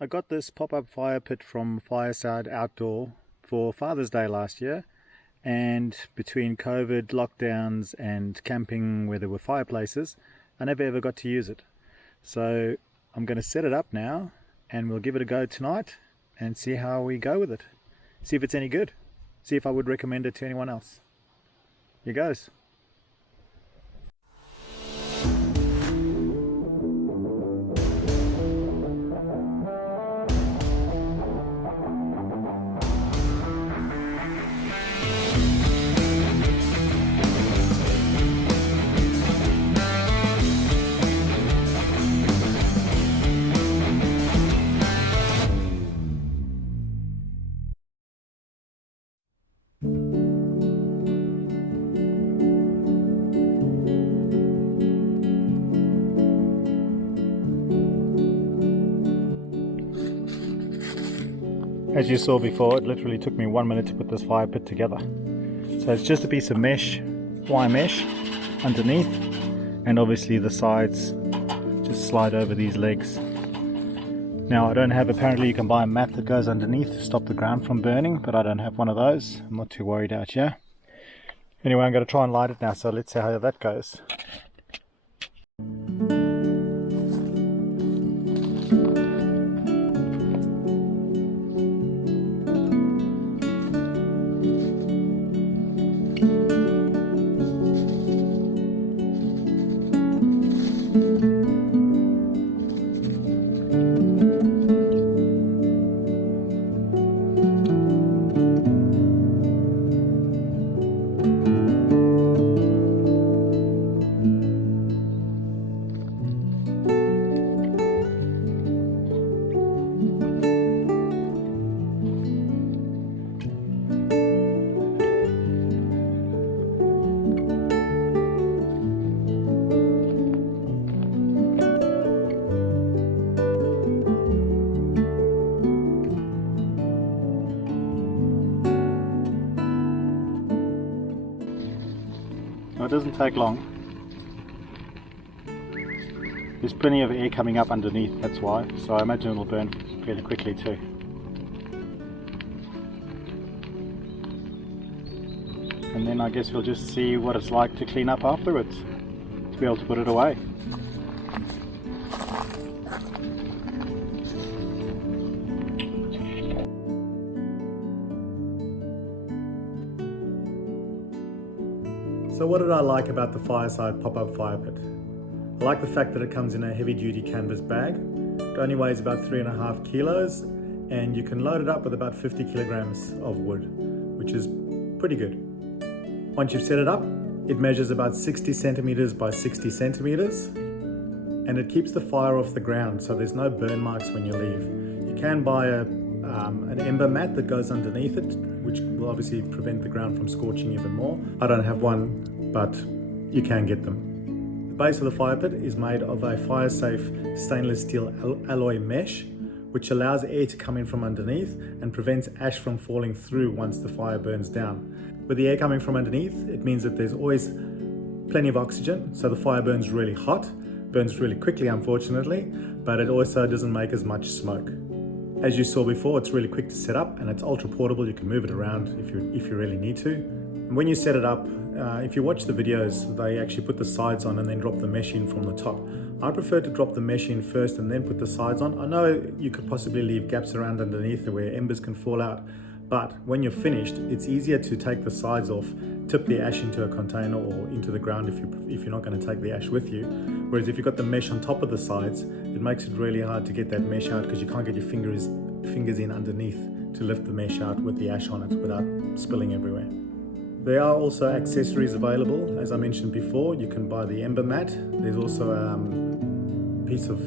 I got this pop-up fire pit from Fireside Outdoor for Father's Day last year, and between COVID lockdowns and camping where there were fireplaces, I never ever got to use it. So I'm going to set it up now and we'll give it a go tonight and see how we go with it. See if it's any good. See if I would recommend it to anyone else. Here goes. As you saw before, it literally took me 1 minute to put this fire pit together. So it's just a piece of mesh, wire mesh underneath, and obviously the sides just slide over these legs. Now I don't have, apparently you can buy a mat that goes underneath to stop the ground from burning, but I don't have one of those. I'm not too worried out here. Anyway, I'm going to try and light it now, so let's see how that goes. It doesn't take long. There's plenty of air coming up underneath, that's why, so I imagine it'll burn fairly quickly too. And then I guess we'll just see what it's like to clean up afterwards, to be able to put it away. So what did I like about the Fireside pop-up fire pit? I like the fact that it comes in a heavy-duty canvas bag. It only weighs about 3.5 kilos, and you can load it up with about 50 kilograms of wood, which is pretty good. Once you've set it up, it measures about 60 centimeters by 60 centimeters, and it keeps the fire off the ground, so there's no burn marks when you leave. You can buy an ember mat that goes underneath it, which will obviously prevent the ground from scorching even more. I don't have one, but you can get them. The base of the fire pit is made of a fire-safe stainless steel alloy mesh, which allows air to come in from underneath and prevents ash from falling through once the fire burns down. With the air coming from underneath, it means that there's always plenty of oxygen, so the fire burns really hot, burns really quickly unfortunately, but it also doesn't make as much smoke. As you saw before, it's really quick to set up and it's ultra portable. You can move it around if you really need to. And when you set it up, if you watch the videos, they actually put the sides on and then drop the mesh in from the top. I prefer to drop the mesh in first and then put the sides on. I know you could possibly leave gaps around underneath where embers can fall out, but when you're finished, it's easier to take the sides off, tip the ash into a container or into the ground if you're not going to take the ash with you. Whereas if you've got the mesh on top of the sides, it makes it really hard to get that mesh out because you can't get your fingers in underneath to lift the mesh out with the ash on it without spilling everywhere. There are also accessories available. As I mentioned before, you can buy the ember mat. There's also a piece of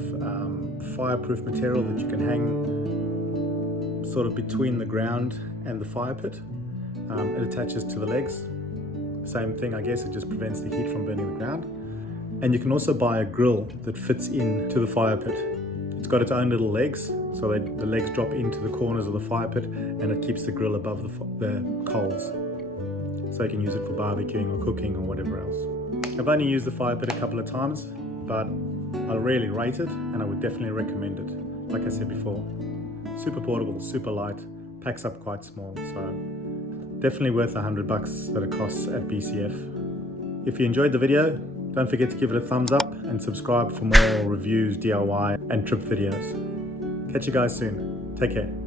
fireproof material that you can hang sort of between the ground and the fire pit. It attaches to the legs. Same thing, I guess, it just prevents the heat from burning the ground. And you can also buy a grill that fits into the fire pit. It's got its own little legs, so the legs drop into the corners of the fire pit and it keeps the grill above the coals. So you can use it for barbecuing or cooking or whatever else. I've only used the fire pit a couple of times, but I really rate it and I would definitely recommend it. like I said before. Super portable, super light, packs up quite small, so definitely worth $100 that it costs at BCF. If you enjoyed the video, don't forget to give it a thumbs up and subscribe for more reviews, DIY and trip videos. Catch you guys soon. Take care.